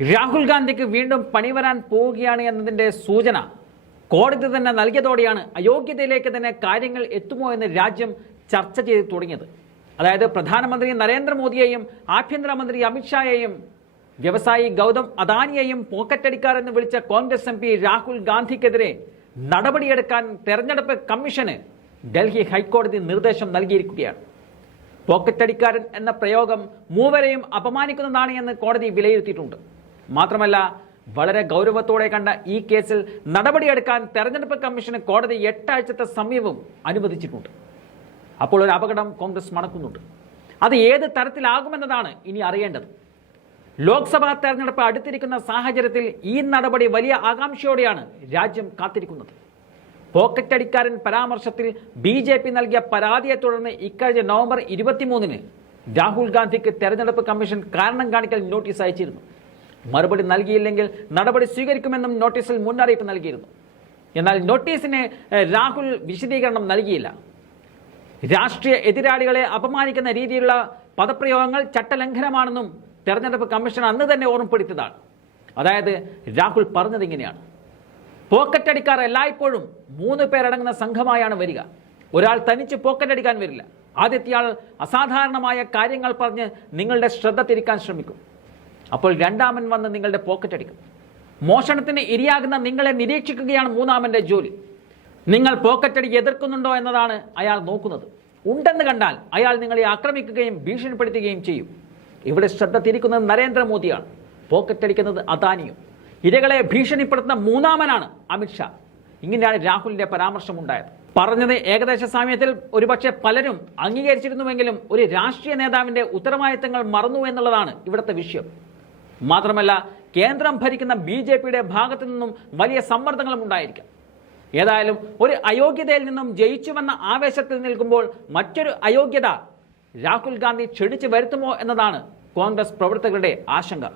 രാഹുൽ ഗാന്ധിക്ക് വീണ്ടും പണി വരാൻ പോവുകയാണ് എന്നതിന്റെ സൂചന. കോടതി തന്നെ നൽകിയതോടെയാണ് അയോഗ്യതയിലേക്ക് തന്നെ കാര്യങ്ങൾ എത്തുമോ എന്ന് രാജ്യം ചർച്ച ചെയ്ത് തുടങ്ങിയത്. അതായത് പ്രധാനമന്ത്രി നരേന്ദ്രമോദിയെയും ആഭ്യന്തരമന്ത്രി അമിത്ഷായെയും വ്യവസായി ഗൗതം അദാനിയെയും പോക്കറ്റടിക്കാർ എന്ന് വിളിച്ച കോൺഗ്രസ് എം പി രാഹുൽ ഗാന്ധിക്കെതിരെ നടപടിയെടുക്കാൻ തെരഞ്ഞെടുപ്പ് കമ്മീഷന് ഡൽഹി ഹൈക്കോടതി നിർദ്ദേശം നൽകിയിരിക്കുകയാണ്. പോക്കറ്റടിക്കാരൻ എന്ന പ്രയോഗം മൂവരെയും അപമാനിക്കുന്നതാണ് എന്ന് കോടതി വിലയിരുത്തിയിട്ടുണ്ട്. മാത്രമല്ല വളരെ ഗൗരവത്തോടെ കണ്ട ഈ കേസിൽ നടപടിയെടുക്കാൻ തെരഞ്ഞെടുപ്പ് കമ്മീഷന് കോടതി എട്ടാഴ്ചത്തെ സമയവും അനുവദിച്ചിട്ടുണ്ട്. അപ്പോൾ ഒരു അപകടം കോൺഗ്രസ് മണക്കുന്നുണ്ട് അത് ഏത് തരത്തിലാകുമെന്നതാണ് ഇനി അറിയേണ്ടത്. ലോക്സഭാ തെരഞ്ഞെടുപ്പ് അടുത്തിരിക്കുന്ന സാഹചര്യത്തിൽ ഈ നടപടി വലിയ ആകാംക്ഷയോടെയാണ് രാജ്യം കാത്തിരിക്കുന്നത്. പോക്കറ്റ് അടിക്കാരൻ പരാമർശത്തിൽ ബി ജെ പി നൽകിയ പരാതിയെ തുടർന്ന് ഇക്കഴിഞ്ഞ നവംബർ ഇരുപത്തിമൂന്നിന് രാഹുൽ ഗാന്ധിക്ക് തെരഞ്ഞെടുപ്പ് കമ്മീഷൻ കാരണം കാണിക്കൽ നോട്ടീസ് അയച്ചിരുന്നു. മറുപടി നൽകിയില്ലെങ്കിൽ നടപടി സ്വീകരിക്കുമെന്നും നോട്ടീസിൽ മുന്നറിയിപ്പ് നൽകിയിരുന്നു. എന്നാൽ നോട്ടീസിന് രാഹുൽ വിശദീകരണം നൽകിയില്ല. രാഷ്ട്രീയ എതിരാളികളെ അപമാനിക്കുന്ന രീതിയിലുള്ള പദപ്രയോഗങ്ങൾ ചട്ടലംഘനമാണെന്നും തെരഞ്ഞെടുപ്പ് കമ്മീഷൻ അന്ന് തന്നെ ഓർമ്മപ്പെടുത്തിയതാണ്. അതായത് രാഹുൽ പറഞ്ഞത് ഇങ്ങനെയാണ്. പോക്കറ്റടിക്കാർ എല്ലായ്പ്പോഴും മൂന്ന് പേരടങ്ങുന്ന സംഘമായാണ് വരിക. ഒരാൾ തനിച്ച് പോക്കറ്റടിക്കാൻ വരില്ല. ആദ്യത്തെയാൾ അസാധാരണമായ കാര്യങ്ങൾ പറഞ്ഞ് നിങ്ങളുടെ ശ്രദ്ധ തിരിക്കാൻ ശ്രമിക്കും. അപ്പോൾ രണ്ടാമൻ വന്ന് നിങ്ങളുടെ പോക്കറ്റ് അടിക്കും. മോഷണത്തിന് ഇരയാകുന്ന നിങ്ങളെ നിരീക്ഷിക്കുകയാണ് മൂന്നാമന്റെ ജോലി. നിങ്ങൾ പോക്കറ്റടി എതിർക്കുന്നുണ്ടോ എന്നതാണ് അയാൾ നോക്കുന്നത്. ഉണ്ടെന്ന് കണ്ടാൽ അയാൾ നിങ്ങളെ ആക്രമിക്കുകയും ഭീഷണിപ്പെടുത്തുകയും ചെയ്യും. ഇവിടെ ശ്രദ്ധ തിരിക്കുന്നത് നരേന്ദ്രമോദിയാണ്. പോക്കറ്റടിക്കുന്നത് അദാനിയും. ഇരകളെ ഭീഷണിപ്പെടുത്തുന്ന മൂന്നാമനാണ് അമിത്ഷാ ഇങ്ങനെയാണ് രാഹുലിന്റെ പരാമർശം ഉണ്ടായത് പറഞ്ഞത് ഏകദേശ സമയത്തിൽ ഒരുപക്ഷെ പലരും അംഗീകരിച്ചിരുന്നുവെങ്കിലും ഒരു രാഷ്ട്രീയ നേതാവിന്റെ ഉത്തരവാദിത്തങ്ങൾ മറന്നു എന്നുള്ളതാണ് ഇവിടുത്തെ വിഷയം. മാത്രമല്ല കേന്ദ്രം ഭരിക്കുന്ന ബി ജെ പിയുടെ ഭാഗത്തു നിന്നും വലിയ സമ്മർദ്ദങ്ങളും ഉണ്ടായിരിക്കാം. ഏതായാലും ഒരു അയോഗ്യതയിൽ നിന്നും ജയിച്ചുവെന്ന ആവേശത്തിൽ നിൽക്കുമ്പോൾ മറ്റൊരു അയോഗ്യത രാഹുൽ ഗാന്ധി ക്ഷണിച്ചു വരുത്തുമോ എന്നതാണ് കോൺഗ്രസ് പ്രവർത്തകരുടെ ആശങ്ക.